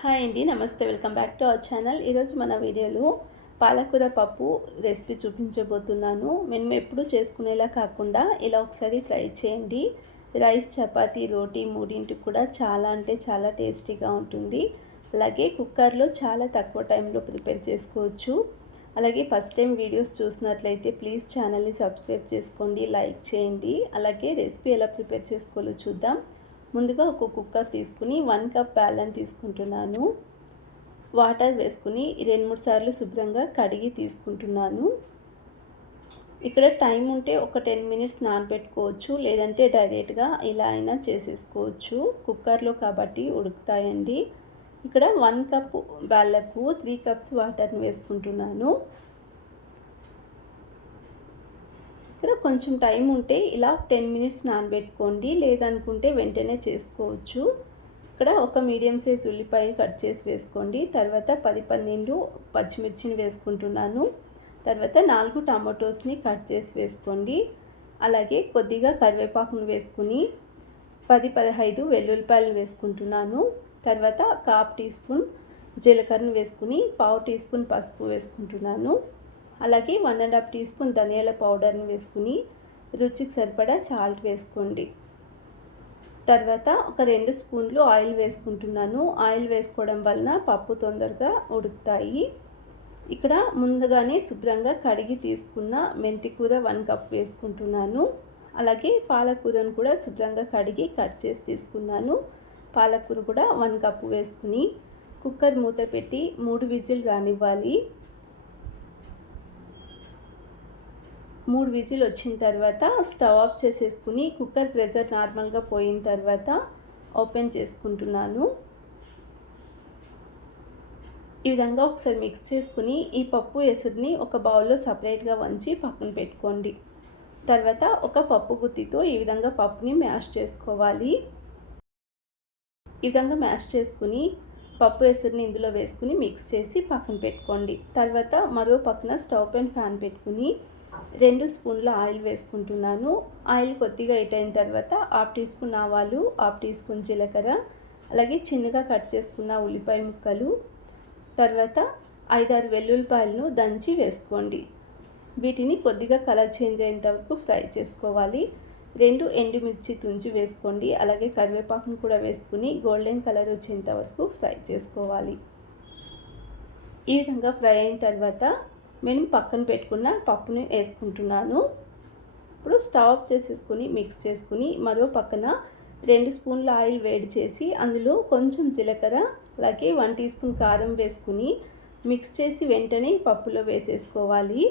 Hi అండి, నమస్తే. Welcome back to our channel. ఈరోజు మన వీడియోలో పాలకూర పప్పు రెసిపీ చూపించబోతున్నాను. మేము ఎప్పుడు చేసుకునేలా కాకుండా ఇలా ఒకసారి ట్రై చేయండి. రైస్, చపాతీ, రోటీ మూడింటికి కూడా చాలా అంటే చాలా టేస్టీగా ఉంటుంది. అలాగే కుక్కర్లో చాలా తక్కువ టైంలో ప్రిపేర్ చేసుకోవచ్చు. అలాగే ఫస్ట్ టైం వీడియోస్ చూసినట్లయితే ప్లీజ్ ఛానల్ని సబ్స్క్రైబ్ చేసుకోండి, లైక్ చేయండి. అలాగే రెసిపీ ఎలా ప్రిపేర్ చేసుకోవాలో చూద్దాం. ముందుగా ఒక కుక్కర్ తీసుకుని 1 కప్ బెల్లం తీసుకుంటున్నాను. వాటర్ వేసుకుని 2-3 సార్లు శుభ్రంగా కడిగి తీసుకుంటున్నాను. ఇక్కడ టైం ఉంటే ఒక 10 మినిట్స్ నానబెట్టుకోవచ్చు, లేదంటే డైరెక్ట్గా ఇలా అయినా చేసేసుకోవచ్చు. కుక్కర్లో కాబట్టి ఉడుకుతాయండి. ఇక్కడ 1 కప్ బెల్లకు 3 కప్స్ వాటర్ని వేసుకుంటున్నాను. ఇక్కడ కొంచెం టైం ఉంటే ఇలా 10 మినిట్స్ నానబెట్టుకోండి, లేదనుకుంటే వెంటనే చేసుకోవచ్చు. ఇక్కడ ఒక మీడియం సైజ్ ఉల్లిపాయ కట్ చేసి వేసుకోండి. తర్వాత 10-12 పచ్చిమిర్చిని వేసుకుంటున్నాను. తర్వాత 4 టమాటోస్ని కట్ చేసి వేసుకోండి. అలాగే కొద్దిగా కరివేపాకును వేసుకుని 10-15 వెల్లుల్లిపాయలు వేసుకుంటున్నాను. తర్వాత 1/2 టీ స్పూన్ జీలకర్రను వేసుకుని 1/2 టీ స్పూన్ పసుపు వేసుకుంటున్నాను. అలాగే 1.5 టీ స్పూన్ ధనియాల పౌడర్ని వేసుకుని రుచికి సరిపడా సాల్ట్ వేసుకోండి. తర్వాత ఒక 2 స్పూన్లు ఆయిల్ వేసుకుంటున్నాను. ఆయిల్ వేసుకోవడం వలన పప్పు తొందరగా ఉడుకుతాయి. ఇక్కడ ముందుగానే శుభ్రంగా కడిగి తీసుకున్న మెంతికూర 1 కప్ వేసుకుంటున్నాను. అలాగే పాలకూరను కూడా శుభ్రంగా కడిగి కట్ చేసి తీసుకున్నాను. పాలకూర కూడా 1 కప్ వేసుకుని కుక్కర్ మూత పెట్టి 3 విజిల్ రానివ్వాలి. 3 విజిల్ వచ్చిన తర్వాత స్టవ్ ఆఫ్ చేసేసుకుని కుక్కర్ ప్రెషర్ నార్మల్గా పోయిన తర్వాత ఓపెన్ చేసుకుంటున్నాను. ఈ విధంగా ఒకసారి మిక్స్ చేసుకుని ఈ పప్పు ఎసురుని ఒక బౌల్లో సపరేట్గా వంచి పక్కన పెట్టుకోండి. తర్వాత ఒక పప్పు గుత్తితో ఈ విధంగా పప్పుని మ్యాష్ చేసుకోవాలి. ఈ విధంగా మ్యాష్ చేసుకుని పప్పు ఎసురుని ఇందులో వేసుకుని మిక్స్ చేసి పక్కన పెట్టుకోండి. తర్వాత మరో పక్కన స్టవ్ పైన ఫ్యాన్ పెట్టుకుని 2 స్పూన్ల ఆయిల్ వేసుకుంటున్నాను. ఆయిల్ కొద్దిగా హీట్ అయిన తర్వాత 1/2 టీ స్పూన్ ఆవాలు, 1/2 టీ స్పూన్ జీలకర్ర, అలాగే చిన్నగా కట్ చేసుకున్న ఉల్లిపాయ ముక్కలు, తర్వాత 5-6 వెల్లుల్లిపాయలను దంచి వేసుకోండి. వీటిని కొద్దిగా కలర్ చేంజ్ అయ్యేంత వరకు ఫ్రై చేసుకోవాలి. 2 ఎండుమిర్చి తుంచి వేసుకోండి. అలాగే కరివేపాకును కూడా వేసుకుని గోల్డెన్ కలర్ వచ్చేంత వరకు ఫ్రై చేసుకోవాలి. ఈ విధంగా ఫ్రై అయిన తర్వాత నేను పక్కన పెట్టుకున్న పప్పుని వేసుకుంటున్నాను. ఇప్పుడు స్టవ్ ఆఫ్ చేసేసుకుని మిక్స్ చేసుకుని మరో పక్కన 2 స్పూన్ల ఆయిల్ వేడి చేసి అందులో కొంచెం జీలకర్ర, అలాగే 1 టీ స్పూన్ కారం వేసుకుని మిక్స్ చేసి వెంటనే పప్పులో వేసేసుకోవాలి.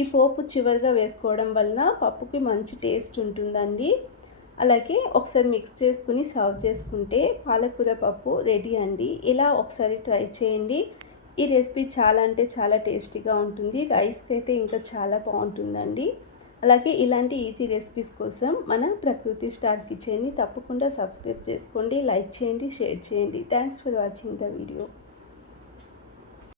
ఈ పోపు చివరిగా వేసుకోవడం వలన పప్పుకి మంచి టేస్ట్ ఉంటుందండి. అలాగే ఒకసారి మిక్స్ చేసుకుని సర్వ్ చేసుకుంటే పాలకూర పప్పు రెడీ అండి. ఇలా ఒకసారి ట్రై చేయండి. ఈ రెసిపీ చాలా అంటే చాలా టేస్టీగా ఉంటుంది. రైస్కి అయితే ఇంకా చాలా బాగుంటుందండి. అలాగే ఇలాంటి ఈజీ రెసిపీస్ కోసం మన ప్రకృతి స్టార్ కిచెన్ని తప్పకుండా సబ్స్క్రైబ్ చేసుకోండి, లైక్ చేయండి, షేర్ చేయండి. Thanks for watching the video.